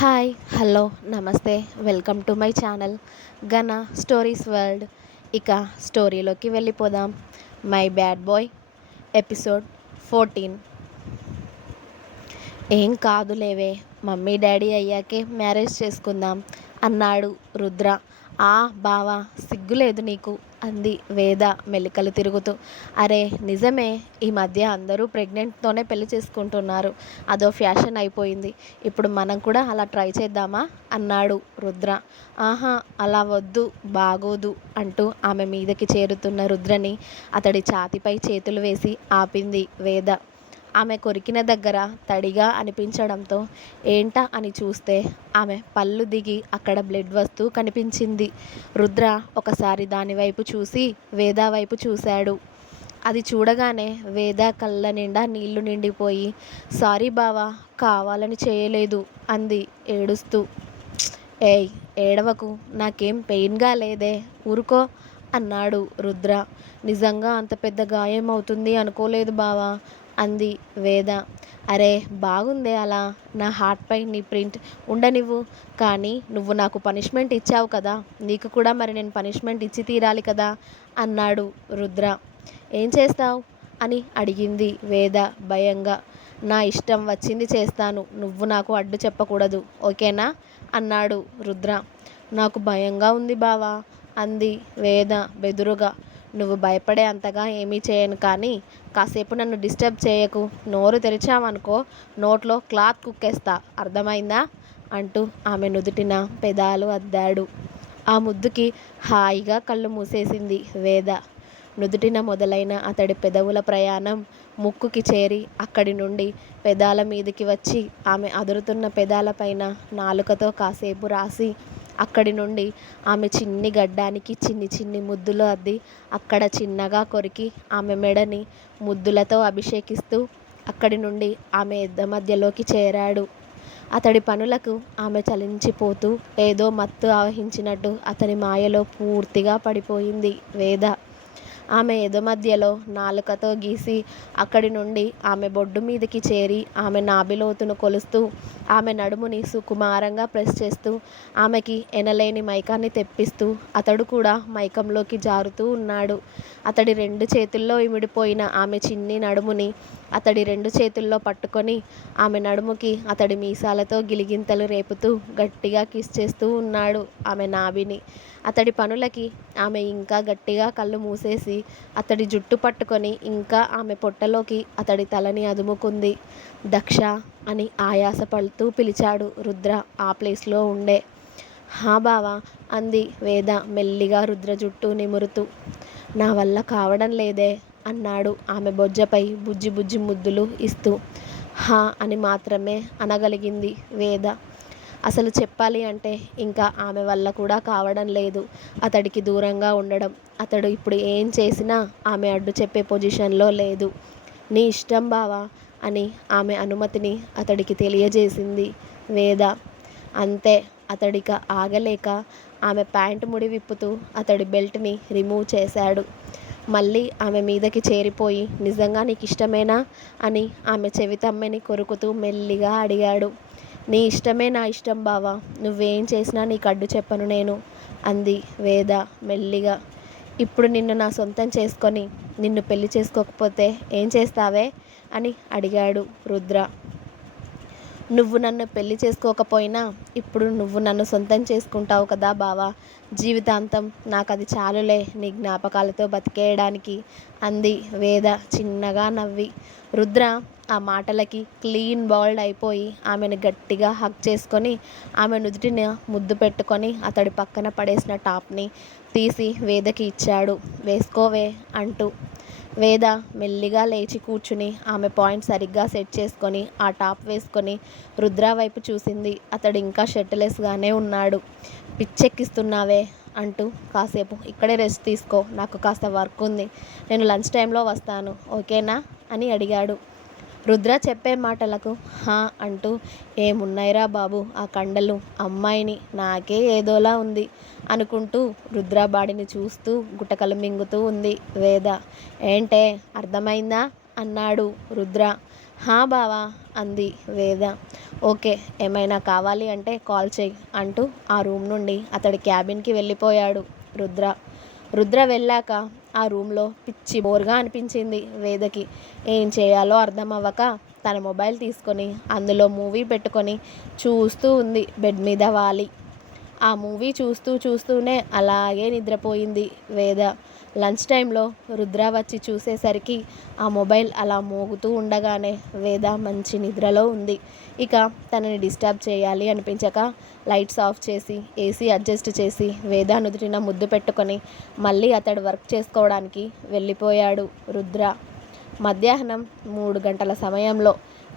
Hi hello నమస్తే welcome to my channel Gana stories world. ఇక స్టోరీలోకి వెళ్ళిపోదాం. My bad boy episode fourteen. ఏం కాదులేవే మమ్మీ డాడీ అయ్యాకే మ్యారేజ్ చేసుకుందాం అన్నాడు రుద్ర. ఆ బావా సిగ్గులేదు నీకు అంది వేద మెలికలు తిరుగుతూ. అరే నిజమే ఈ మధ్య అందరూ ప్రెగ్నెంట్తోనే పెళ్ళి చేసుకుంటున్నారు అదో ఫ్యాషన్ అయిపోయింది ఇప్పుడు మనం కూడా అలా ట్రై చేద్దామా? అన్నాడు రుద్ర. ఆహా అలా వద్దు బాగోదు అంటూ ఆమె మీదకి చేరుతున్న రుద్రని అతడి ఛాతిపై చేతులు వేసి ఆపింది వేద. ఆమె కొరికిన దగ్గర తడిగా అనిపించడంతో ఏంటా అని చూస్తే ఆమె పళ్ళు దిగి అక్కడ బ్లడ్ వస్తూ కనిపించింది. రుద్ర ఒకసారి దానివైపు చూసి వేద వైపు చూశాడు. అది చూడగానే వేద కళ్ళ నిండా నీళ్ళు నిండిపోయి సారీ బావా కావాలని చేయలేదు అంది ఏడుస్తూ. ఏయ్ ఏడవకు నాకేం పెయిన్గా లేదే ఊరుకో అన్నాడు రుద్ర. నిజంగా అంత పెద్ద గాయం అవుతుంది అనుకోలేదు బావా అంది వేద. అరే బాగుందే అలా. నా హార్ట్ పై నీ ప్రింట్ ఉండనివ్వు. కానీ నువ్వు నాకు పనిష్మెంట్ ఇచ్చావు కదా. నీకు కూడా మరి నేను పనిష్మెంట్ ఇచ్చి తీరాలి కదా అన్నాడు రుద్ర. ఏం చేస్తావు? అని అడిగింది వేద భయంగా. నా ఇష్టం వచ్చింది చేస్తాను. నువ్వు నాకు అడ్డు చెప్పకూడదు ఓకేనా? అన్నాడు రుద్ర. నాకు భయంగా ఉంది బావా అంది వేద బెదురుగా. నువ్వు భయపడే అంతగా ఏమీ చేయను కానీ కాసేపు నన్ను డిస్టర్బ్ చేయకు. నోరు తెరిచావనుకో నోట్లో క్లాత్ కుక్కేస్తా. అర్థమైందా? అంటూ ఆమె నుదుటిన పెదాలు అద్దాడు. ఆ ముద్దుకి హాయిగా కళ్ళు మూసేసింది వేద. నుదుటిన మొదలైన అతడి పెదవుల ప్రయాణం ముక్కుకి చేరి అక్కడి నుండి పెదాల మీదికి వచ్చి ఆమె అదురుతున్న పెదాలపైన నాలుకతో కాసేపు రాసి అక్కడి నుండి ఆమె చిన్ని గడ్డానికి చిన్ని చిన్ని ముద్దులు అద్ది అక్కడ చిన్నగా కొరికి ఆమె మెడని ముద్దులతో అభిషేకిస్తూ అక్కడి నుండి ఆమె ఎద్ద మధ్యలోకి చేరాడు. అతడి పనులకు ఆమె చలించిపోతూ ఏదో మత్తు ఆవహించినట్టు అతని మాయలో పూర్తిగా పడిపోయింది వేద. ఆమె ఎదమధ్యలో నాలుకతో గీసి అక్కడి నుండి ఆమె బొడ్డు మీదకి చేరి ఆమె నాభిలోతును కొలుస్తూ ఆమె నడుముని సుకుమారంగా ప్రెస్ చేస్తూ ఆమెకి ఎనలేని మైకాన్ని తెప్పిస్తూ అతడు కూడా మైకంలోకి జారుతూ ఉన్నాడు. అతడి రెండు చేతుల్లో ఇమిడిపోయిన ఆమె చిన్ని నడుముని అతడి రెండు చేతుల్లో పట్టుకొని ఆమె నడుముకి అతడి మీసాలతో గిలిగింతలు రేపుతూ గట్టిగా కిస్ చేస్తూ ఉన్నాడు ఆమె నాభిని. అతడి పనులకి ఆమె ఇంకా గట్టిగా కళ్ళు మూసేసి అతడి జుట్టు పట్టుకొని ఇంకా ఆమె పొట్టలోకి అతడి తలని అదుముకుంది. దక్ష అని ఆయాసపడుతూ పిలిచాడు రుద్ర ఆ ప్లేస్లో ఉండే. హా బావా అంది వేద మెల్లిగా రుద్ర జుట్టు నిమురుతూ. నా వల్ల కావడం లేదే అన్నాడు ఆమె బొజ్జపై బుజ్జి బుజ్జి ముద్దులు ఇస్తూ. హా అని మాత్రమే అనగలిగింది వేద. అసలు చెప్పాలి అంటే ఇంకా ఆమె వల్ల కూడా కావడం లేదు అతడికి దూరంగా ఉండడం. అతడు ఇప్పుడు ఏం చేసినా ఆమె అడ్డు చెప్పే పొజిషన్లో లేదు. నీ ఇష్టం బావా అని ఆమె అనుమతిని అతడికి తెలియజేసింది. వేద. అంతే. అతడిక ఆగలేక ఆమె ప్యాంటు ముడి విప్పుతూ అతడి బెల్ట్ని రిమూవ్ చేశాడు. మళ్ళీ ఆమె మీదకి చేరిపోయి నిజంగా నీకు ఇష్టమేనా అని ఆమె చెవితమ్మెని కొరుకుతూ మెల్లిగా అడిగాడు. నీ ఇష్టమే నా ఇష్టం బావా. నువ్వేం చేసినా నీకు అడ్డు చెప్పను నేను అంది వేద మెల్లిగా. ఇప్పుడు నిన్ను నా సొంతం చేసుకొని నిన్ను పెళ్ళి చేసుకోకపోతే ఏం చేస్తావే? అని అడిగాడు రుద్ర. నువ్వు నన్ను పెళ్ళి చేసుకోకపోయినా ఇప్పుడు నువ్వు నన్ను సొంతం చేసుకుంటావు కదా బావా. జీవితాంతం నాకు అది చాలులే నీ జ్ఞాపకాలతో బతికేయడానికి అంది వేద చిన్నగా నవ్వి. రుద్ర ఆ మాటలకి క్లీన్ బాల్డ్ అయిపోయి ఆమెను గట్టిగా హక్ చేసుకొని ఆమె నుదుటిని ముద్దు పెట్టుకొని అతడి పక్కన పడేసిన టాప్ని తీసి వేదకి ఇచ్చాడు. వేసుకోవే అంటూ వేద మెల్లిగా లేచి కూర్చుని ఆమె పాయింట్ సరిగ్గా సెట్ చేసుకొని ఆ టాప్ వేసుకొని రుద్ర వైపు చూసింది. అతడు ఇంకా షర్ట్లెస్గానే ఉన్నాడు. పిచ్చెక్కిస్తున్నావే అంటూ కాసేపు ఇక్కడే రెస్ట్ తీసుకో నాకు కాస్త వర్క్ ఉంది. నేను లంచ్ టైంలో వస్తాను. ఓకేనా? అని అడిగాడు. రుద్ర చెప్పే మాటలకు హా అంటూ ఏమున్నాయిరా బాబు ఆ కండలు అమ్మాయిని నాకే ఏదోలా ఉంది అనుకుంటూ రుద్రాబాడిని చూస్తూ గుటకలు మింగుతూ ఉంది. వేద ఏంటే అర్థమైందా? అన్నాడు రుద్ర. హా బావా అంది వేద. ఓకే ఏమైనా కావాలి అంటే కాల్ చేయి అంటూ ఆ రూమ్ నుండి అతడి క్యాబిన్కి వెళ్ళిపోయాడు రుద్ర. రుద్ర వెళ్ళాక ఆ రూమ్లో పిచ్చి బోర్గా అనిపించింది వేదకి. ఏం చేయాలో అర్థం అవ్వక తన మొబైల్ తీసుకొని అందులో మూవీ పెట్టుకొని చూస్తూ ఉంది బెడ్ మీద వాలి. ఆ మూవీ చూస్తూ చూస్తూనే అలాగే నిద్రపోయింది వేద. లంచ్ టైంలో రుద్ర వచ్చి చూసేసరికి ఆ మొబైల్ అలా మోగుతూ ఉండగానే వేద మంచి నిద్రలో ఉంది. ఇక తనని డిస్టర్బ్ చేయాలి అనిపించక లైట్స్ ఆఫ్ చేసి ఏసీ అడ్జస్ట్ చేసి వేద నుదుటిన ముద్దు పెట్టుకొని మళ్ళీ అతడు వర్క్ చేసుకోవడానికి వెళ్ళిపోయాడు రుద్ర. మధ్యాహ్నం మూడు గంటల సమయంలో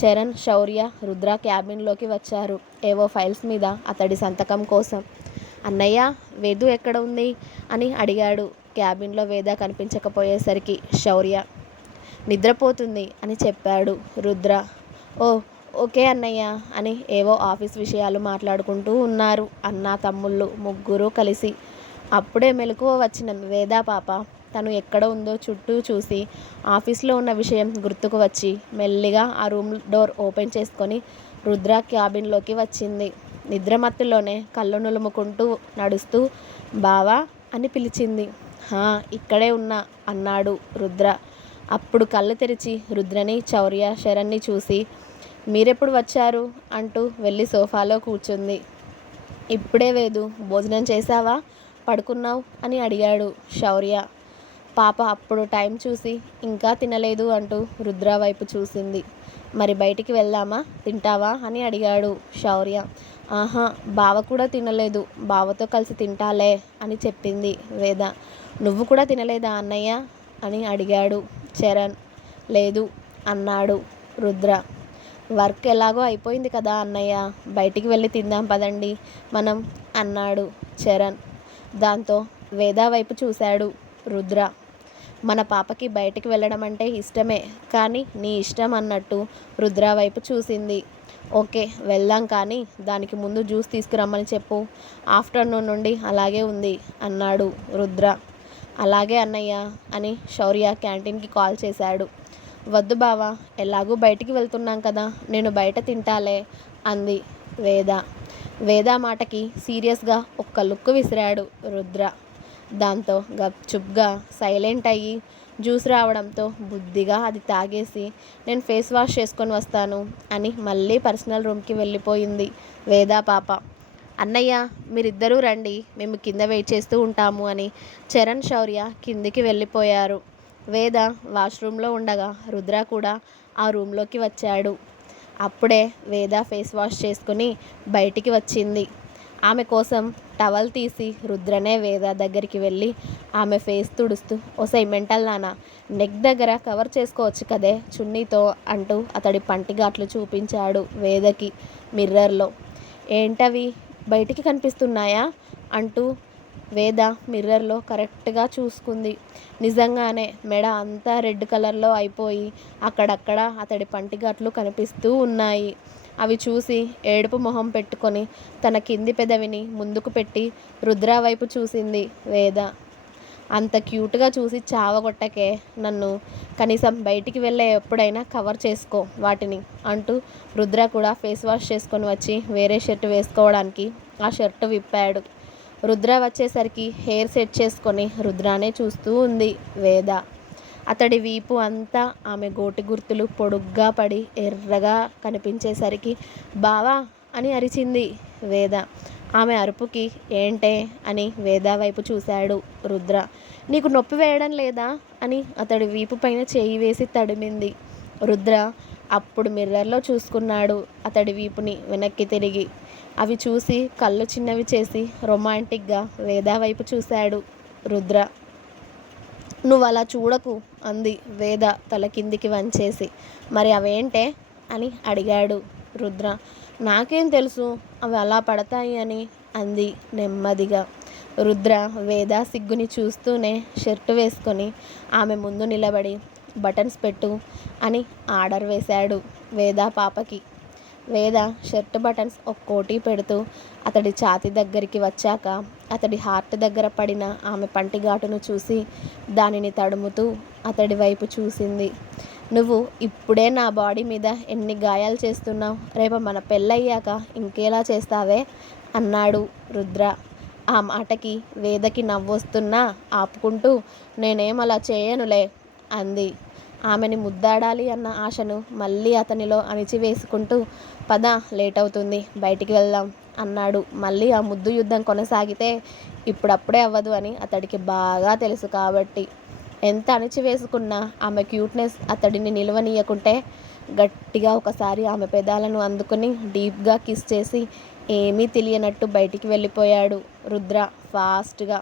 చరణ్ శౌర్య రుద్ర క్యాబిన్లోకి వచ్చారు. ఏవో ఫైల్స్ మీద అతడి సంతకం కోసం. అన్నయ్య వేదు ఎక్కడ ఉంది? అని అడిగాడు. క్యాబిన్లో వేద కనిపించకపోయేసరికి శౌర్య నిద్రపోతుంది అని చెప్పాడు రుద్ర. ఓ ఓకే అన్నయ్య అని ఏవో ఆఫీస్ విషయాలు మాట్లాడుకుంటూ ఉన్నారు అన్న తమ్ముళ్ళు ముగ్గురు కలిసి. అప్పుడే మెలకువ వచ్చిన వేదా పాప. తను ఎక్కడ ఉందో చుట్టూ చూసి ఆఫీస్లో ఉన్న విషయం గుర్తుకు వచ్చి మెల్లిగా ఆ రూమ్ డోర్ ఓపెన్ చేసుకొని రుద్ర క్యాబిన్లోకి వచ్చింది. నిద్రమత్తులోనే కళ్ళు నులుముకుంటూ నడుస్తూ బావా అని పిలిచింది. ఇక్కడే ఉన్నా అన్నాడు రుద్ర. అప్పుడు కళ్ళు తెరిచి రుద్రని చౌర్య శరణ్ని చూసి మీరెప్పుడు వచ్చారు? అంటూ వెళ్ళి సోఫాలో కూర్చుంది. ఇప్పుడే వేదు భోజనం చేశావా? పడుకున్నావు? అని అడిగాడు శౌర్య. పాప అప్పుడు టైం చూసి ఇంకా తినలేదు అంటూ రుద్ర వైపు చూసింది. మరి బయటికి వెళ్దామా? తింటావా? అని అడిగాడు శౌర్య. ఆహా బావ కూడా తినలేదు. బావతో కలిసి తింటాలే అని చెప్పింది వేద. నువ్వు కూడా తినలేదా అన్నయ్య? అని అడిగాడు చరణ్. లేదు అన్నాడు రుద్ర. వర్క్ ఎలాగో అయిపోయింది కదా అన్నయ్య? బయటికి వెళ్ళి తిందాం పదండి మనం అన్నాడు చరణ్. దాంతో వేదా వైపు చూశాడు రుద్ర. మన పాపకి బయటికి వెళ్ళడం అంటే ఇష్టమే కానీ నీ ఇష్టం అన్నట్టు రుద్ర వైపు చూసింది. ఓకే వెళ్దాం కానీ దానికి ముందు జ్యూస్ తీసుకురమ్మని చెప్పు. ఆఫ్టర్నూన్ నుండి అలాగే ఉంది అన్నాడు రుద్ర. అలాగే అన్నయ్య అని శౌర్య క్యాంటీన్కి కాల్ చేశాడు. వద్దు బావా ఎలాగూ బయటికి వెళ్తున్నాం కదా నేను బయట తింటాలే అంది వేద. వేద మాటకి సీరియస్గా ఒక్క లుక్ విసిరాడు రుద్ర. దాంతో గప్చుప్గా సైలెంట్ అయ్యి జ్యూస్ రావడంతో బుద్ధిగా అది తాగేసి నేను ఫేస్ వాష్ చేసుకొని వస్తాను అని మళ్ళీ పర్సనల్ రూమ్కి వెళ్ళిపోయింది వేదా పాప. అన్నయ్య మీరిద్దరూ రండి మేము కింద వెయిట్ చేస్తూ ఉంటాము అని చరణ్ శౌర్య కిందికి వెళ్ళిపోయారు. వేద వాష్రూమ్లో ఉండగా రుద్ర కూడా ఆ రూమ్లోకి వచ్చాడు. అప్పుడే వేద ఫేస్ వాష్ చేసుకుని బయటికి వచ్చింది. ఆమె కోసం టవల్ తీసి రుద్రనే వేద దగ్గరికి వెళ్ళి ఆమె ఫేస్ తుడుస్తూ ఓసై మెంటల్ నాన్న నెక్ దగ్గర కవర్ చేసుకోవచ్చు కదే చున్నీతో అంటూ అతడి పంటిగాట్లు చూపించాడు వేదకి మిర్రర్లో. ఏంటవి? బయటికి కనిపిస్తున్నాయా? అంటూ వేద మిర్రర్లో కరెక్ట్గా చూసుకుంది. నిజంగానే మెడ అంతా రెడ్ కలర్లో అయిపోయి అక్కడక్కడ అతడి పంటిగట్లు కనిపిస్తూ ఉన్నాయి. అవి చూసి ఏడుపు మొహం పెట్టుకొని తన కింది పెదవిని ముందుకు పెట్టి రుద్ర వైపు చూసింది వేద. అంత క్యూట్గా చూసి చావగొట్టకే నన్ను కనీసం బయటికి వెళ్ళే ఎప్పుడైనా కవర్ చేసుకో వాటిని అంటూ రుద్ర కూడా ఫేస్ వాష్ చేసుకొని వచ్చి వేరే షర్ట్ వేసుకోవడానికి ఆ షర్ట్ విప్పాడు. రుద్ర వచ్చేసరికి హెయిర్ సెట్ చేసుకొని రుద్రానే చూస్తూ ఉంది వేద. అతడి వీపు అంతా ఆమె గోటి గుర్తులు పొడుగ్గా పడి ఎర్రగా కనిపించేసరికి బావా అని అరిచింది వేద. ఆమె అరుపుకి ఏంటే అని వేద వైపు చూశాడు రుద్ర. నీకు నొప్పి వేయడం లేదా అని అతడి వీపు పైన చేయి వేసి తడిమింది. రుద్ర అప్పుడు మిర్రర్లో చూసుకున్నాడు అతడి వీపుని వెనక్కి తిరిగి. అవి చూసి కళ్ళు చిన్నవి చేసి రొమాంటిక్గా వేదా వైపు చూశాడు రుద్ర. నువ్వు అలా చూడకు అంది వేద తల కిందికి వంచేసి. మరి అవేంటే? అని అడిగాడు రుద్ర. నాకేం తెలుసు? అవి అలా పడతాయి అని అంది నెమ్మదిగా. రుద్ర వేద సిగ్గుని చూస్తూనే షర్టు వేసుకొని ఆమె ముందు నిలబడి బటన్స్ పెట్టు అని ఆర్డర్ వేశాడు వేద పాపకి. వేద షర్ట్ బటన్స్ ఒక్కోటి పెడుతూ అతడి ఛాతి దగ్గరికి వచ్చాక అతడి హార్ట్ దగ్గర పడిన ఆమె పంటిఘాటును చూసి దానిని తడుముతూ అతడి వైపు చూసింది. నువ్వు ఇప్పుడే నా బాడీ మీద ఎన్ని గాయాలు చేస్తున్నావు? రేపు మన పెళ్ళయ్యాక ఇంకేలా చేస్తావే? అన్నాడు రుద్ర. ఆ మాటకి వేదకి నవ్వొస్తున్నా ఆపుకుంటూ నేనేం అలా చేయనులే అంది. ఆమెని ముద్దాడాలి అన్న ఆశను మళ్ళీ అతనిలో అణిచివేసుకుంటూ పద లేట్ అవుతుంది బయటికి వెళ్దాం అన్నాడు. మళ్ళీ ఆ ముద్దు యుద్ధం కొనసాగితే ఇప్పుడప్పుడే అవ్వదు అని అతడికి బాగా తెలుసు కాబట్టి. ఎంత అణిచివేసుకున్నా ఆమె క్యూట్నెస్ అతడిని నిలవనీయకుంటే గట్టిగా ఒకసారి ఆమె పెదాలను అందుకుని డీప్గా కిస్ చేసి ఏమీ తెలియనట్టు బయటికి వెళ్ళిపోయాడు రుద్ర ఫాస్ట్గా.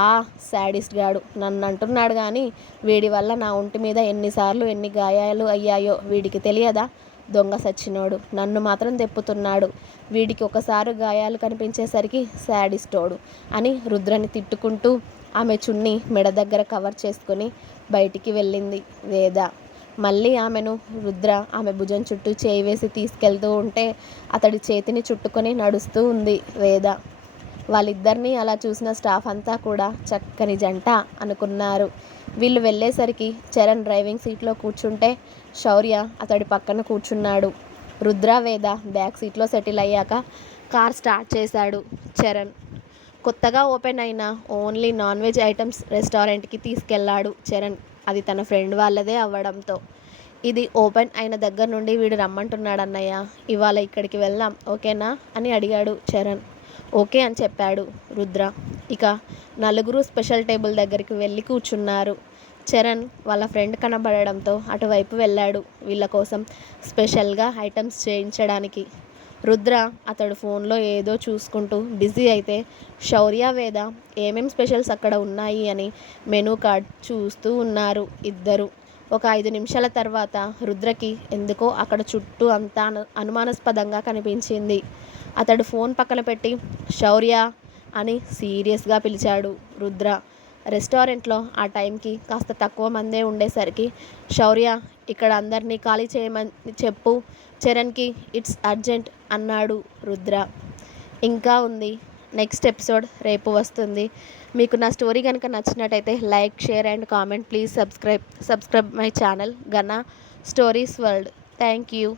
ఆ శాడిస్ట్ గాడు. నన్ను అంటున్నాడు కానీ వీడి వల్ల నా ఒంటి మీద ఎన్నిసార్లు ఎన్ని గాయాలు అయ్యాయో వీడికి తెలియదా? దొంగ సచ్చినోడు. నన్ను మాత్రం తెప్పుతున్నాడు. వీడికి ఒకసారి గాయాలు కనిపించేసరికి శాడిస్టోడు అని రుద్రని తిట్టుకుంటూ ఆమె చున్ని మెడ దగ్గర కవర్ చేసుకుని బయటికి వెళ్ళింది వేద. మళ్ళీ ఆమెను రుద్ర ఆమె భుజం చుట్టూ చేయి వేసి తీసుకెళ్తూ ఉంటే అతడి చేతిని చుట్టుకొని నడుస్తూ ఉంది వేద. వాళ్ళిద్దరినీ అలా చూసిన స్టాఫ్ అంతా కూడా చక్కని జంట అనుకున్నారు. వీళ్ళు వెళ్ళేసరికి చరణ్ డ్రైవింగ్ సీట్లో కూర్చుంటే శౌర్య అతడి పక్కన కూర్చున్నాడు. రుద్ర వేద బ్యాక్ సీట్లో సెటిల్ అయ్యాక కార్ స్టార్ట్ చేశాడు చరణ్. కొత్తగా ఓపెన్ అయిన ఓన్లీ నాన్ వెజ్ ఐటమ్స్ రెస్టారెంట్కి తీసుకెళ్ళాడు చరణ్. అది తన ఫ్రెండ్ వాళ్ళదే అవ్వడంతో. ఇది ఓపెన్ అయిన దగ్గర నుండి వీడు రమ్మంటున్నాడు అన్నయ్య ఇవాళ ఇక్కడికి వెళ్దాం ఓకేనా? అని అడిగాడు చరణ్. ఓకే అని చెప్పాడు రుద్ర. ఇక నలుగురు స్పెషల్ టేబుల్ దగ్గరికి వెళ్ళి కూర్చున్నారు. చరణ్ వాళ్ళ ఫ్రెండ్ కనబడడంతో అటువైపు వెళ్ళాడు. వీళ్ళ కోసం స్పెషల్గా ఐటమ్స్ చేయించడానికి. రుద్ర అతడు ఫోన్లో ఏదో చూసుకుంటూ బిజీ అయితే శౌర్య వేద ఏమేం స్పెషల్స్ అక్కడ ఉన్నాయి? అని మెనూ కార్డ్ చూస్తూ ఉన్నారు ఇద్దరు. ఒక ఐదు నిమిషాల తర్వాత రుద్రకి ఎందుకో అక్కడ చుట్టూ అంతా అనుమానాస్పదంగా కనిపించింది. అతడు ఫోన్ పక్కన పెట్టి శౌర్య అని సీరియస్గా పిలిచాడు రుద్ర. రెస్టారెంట్లో ఆ టైంకి కాస్త తక్కువ మందే ఉండేసరికి శౌర్య ఇక్కడ అందరినీ ఖాళీ చేయమని చెప్పు. చరణ్కి ఇట్స్ అర్జెంట్ అన్నాడు రుద్ర. ఇంకా ఉంది. నెక్స్ట్ ఎపిసోడ్ రేపు వస్తుంది. మీకు నా స్టోరీ కనుక నచ్చినట్టయితే like share and comment. Please subscribe subscribe my channel Gana stories world. Thank you.